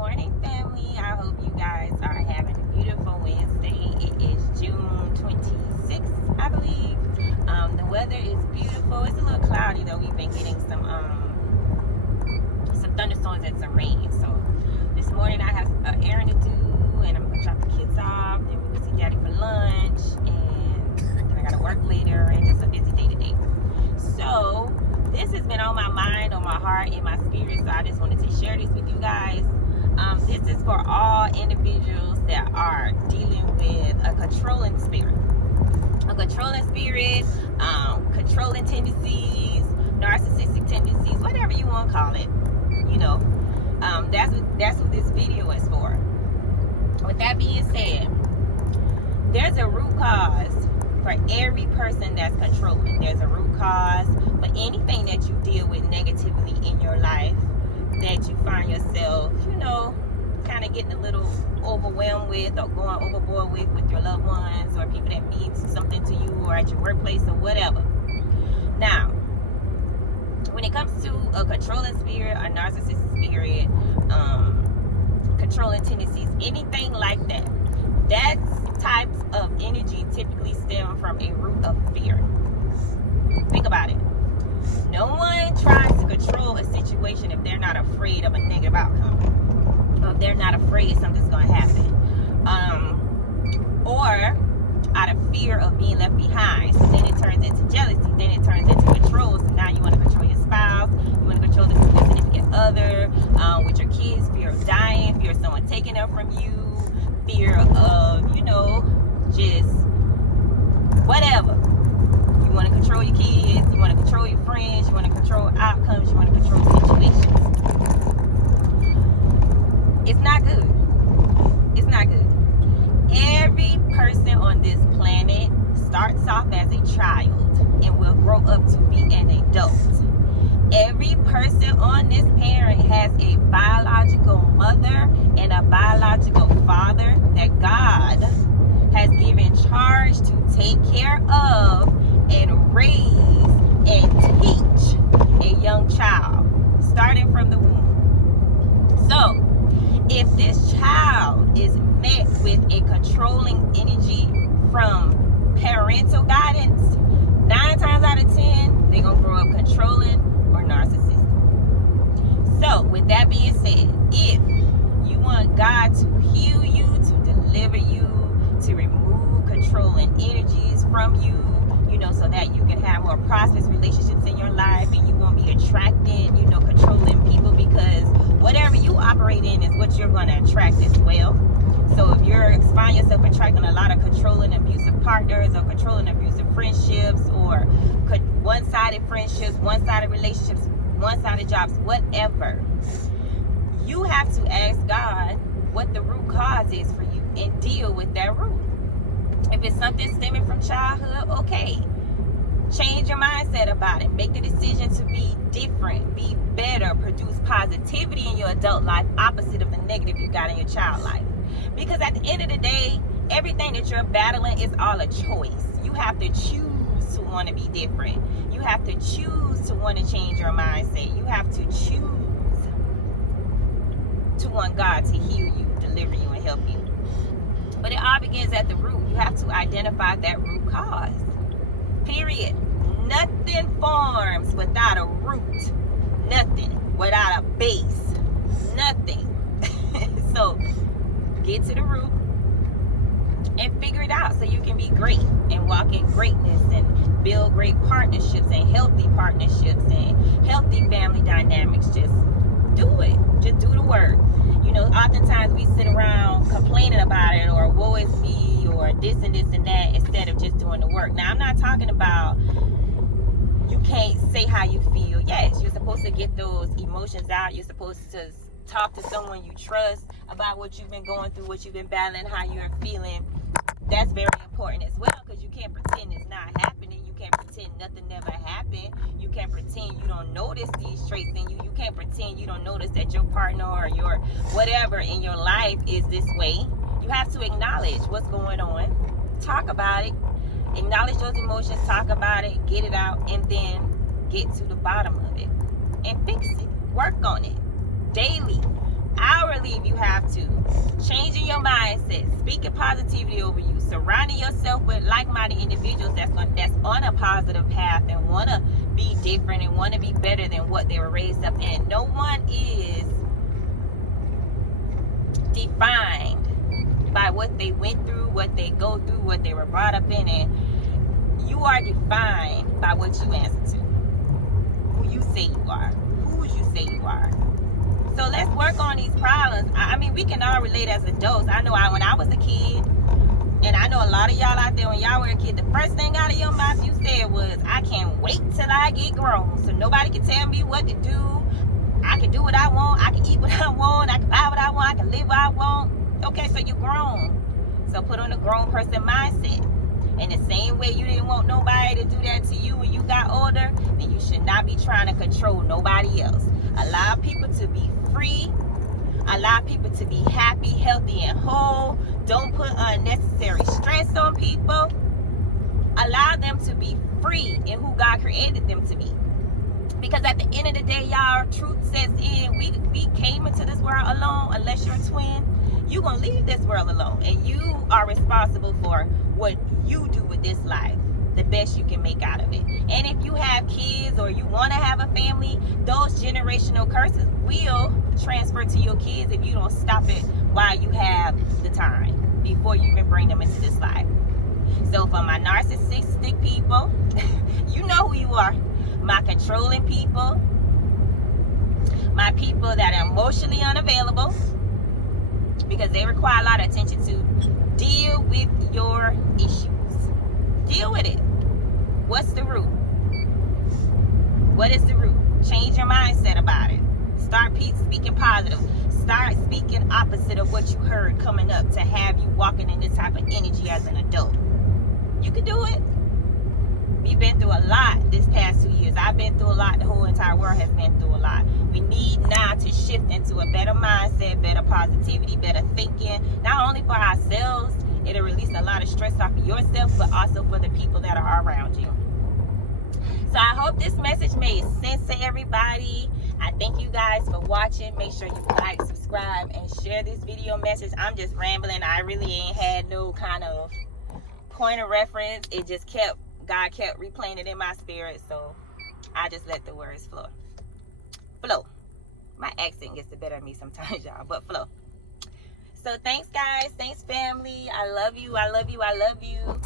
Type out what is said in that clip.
morning, family. I hope you guys are having a beautiful Wednesday. It is June 26th, I believe. The weather is beautiful. It's a little cloudy though. We've been getting some thunderstorms and some rain. So this morning I have an errand to do, and I'm gonna drop the kids off. Then we're gonna see Daddy for lunch, and then I gotta work later. And just a busy day today. So this has been on my mind, on my heart, in my spirit, so I just wanted to share this with you guys. This is for all individuals that are dealing with a controlling spirit. Controlling tendencies, narcissistic tendencies, whatever you want to call it. You know, that's what this video is for. With that being said, there's a root cause for every person that's controlling. There's a root cause for anything that you deal with negatively in your life, that you find yourself, kind of getting a little overwhelmed with, or going overboard with your loved ones, or people that mean something to you, or at your workplace, or whatever. Now, when it comes to a controlling spirit, a narcissistic spirit, controlling tendencies, anything like that, that types of energy typically stem from a root of fear. Think about it. No one tries to control a situation if they're not afraid of a negative outcome, or if they're not afraid something's going to happen, or out of fear of being left behind. So then it turns into jealousy, then it turns into control. So now you want to control your spouse, you want to control the significant other, with your kids, fear of dying, fear of someone taking them from you, fear of, just whatever. You want to control your kids, you want to control your friends, you want to control outcomes, you want to control situations. It's not good. It's not good. Every person on this planet starts off as a child and will grow up to be an adult. Every person on this parent has a biological mother and a biological father that God has given charge to take care of and raise and teach a young child, starting from the womb. So, if this child is met with a controlling energy from parental guidance, 9 times out of 10, they're going to grow up controlling or narcissistic. So, with that being said, if you want God to heal you, to deliver you, to remove controlling energies from you, so that you can have more prosperous relationships in your life, and you won't be attracting, controlling people, because whatever you operate in is what you're going to attract as well. So if you're find yourself attracting a lot of controlling, abusive partners, or controlling, abusive friendships, or one-sided friendships, one-sided relationships, one-sided jobs, whatever, you have to ask God what the root cause is for you and deal with that root. If it's something stemming from childhood, okay. Change your mindset about it. Make the decision to be different, be better, produce positivity in your adult life, opposite of the negative you got in your child life. Because at the end of the day, everything that you're battling is all a choice. You have to choose to want to be different. You have to choose to want to change your mindset. You have to choose to want God to heal you, deliver you, and help you. But it all begins at the root. You have to identify that root cause. Period. Nothing forms without a root. Nothing without a base. Nothing. So get to the root and figure it out so you can be great and walk in greatness and build great partnerships and healthy family dynamics. Just do it. Just do the work. Oftentimes we sit around complaining about it, or woe is me, or this and this and that, instead of just doing the work. Now, I'm not talking about you can't say how you feel. Yes, you're supposed to get those emotions out. You're supposed to talk to someone you trust about what you've been going through, what you've been battling, how you're feeling. That's very important as well, because you can't pretend it's not happening. You can't pretend nothing never happened. You can't pretend you don't notice these traits in you. You can't pretend you don't notice that your partner or your whatever in your life is this way. You have to acknowledge what's going on. Talk about it. Acknowledge those emotions. Talk about it. Get it out. And then get to the bottom of it. And fix it. Work on it. Daily. Hourly if you mindset, speaking positivity over you, surrounding yourself with like-minded individuals that's on a positive path and want to be different and want to be better than what they were raised up in. No one is defined by what they went through, what they go through, what they were brought up in, and you are defined by what you answer to, who you say you are, who you say you are. So let's work on these problems. I mean, we can all relate as adults. I know when I was a kid, and I know a lot of y'all out there, when y'all were a kid, the first thing out of your mouth you said was, I can't wait till I get grown so nobody can tell me what to do. I can do what I want. I can eat what I want. I can buy what I want. I can live what I want. Okay, so you're grown. So put on a grown person mindset. In the same way you didn't want nobody to do that to you when you got older, then you should not be trying to control nobody else. Allow people to be free. Allow people to be happy, healthy, and whole. Don't put unnecessary stress on people. Allow them to be free in who God created them to be. Because at the end of the day, y'all, truth sets in. We came into this world alone. Unless you're a twin, you're going to leave this world alone. And you are responsible for what you do with this life, the best you can make out of it. And if you have kids or you want to have a family, those generational curses will transfer to your kids if you don't stop it while you have the time, before you can bring them into this life. So for my narcissistic people, you know who you are. My controlling people, my people that are emotionally unavailable, because they require a lot of attention to deal with your issues. Deal with it. What's the root? What is the root? Change your mindset about it. Start speaking positive. Start speaking opposite of what you heard coming up to have you walking in this type of energy as an adult. You can do it. We've been through a lot this past 2 years. I've been through a lot. The whole entire world has been through a lot. We need now to shift into a better mindset, better positivity, better thinking, not only for ourselves. It'll release a lot of stress off of yourself, but also for the people that are around you. So I hope this message made sense to everybody. I thank you guys for watching. Make sure you like, subscribe, and share this video message. I'm just rambling. I really ain't had no kind of point of reference. It just God kept replaying it in my spirit, so I just let the words flow. My accent gets the better of me sometimes, y'all, but flow. So thanks, guys. Thanks, family. I love you. I love you. I love you.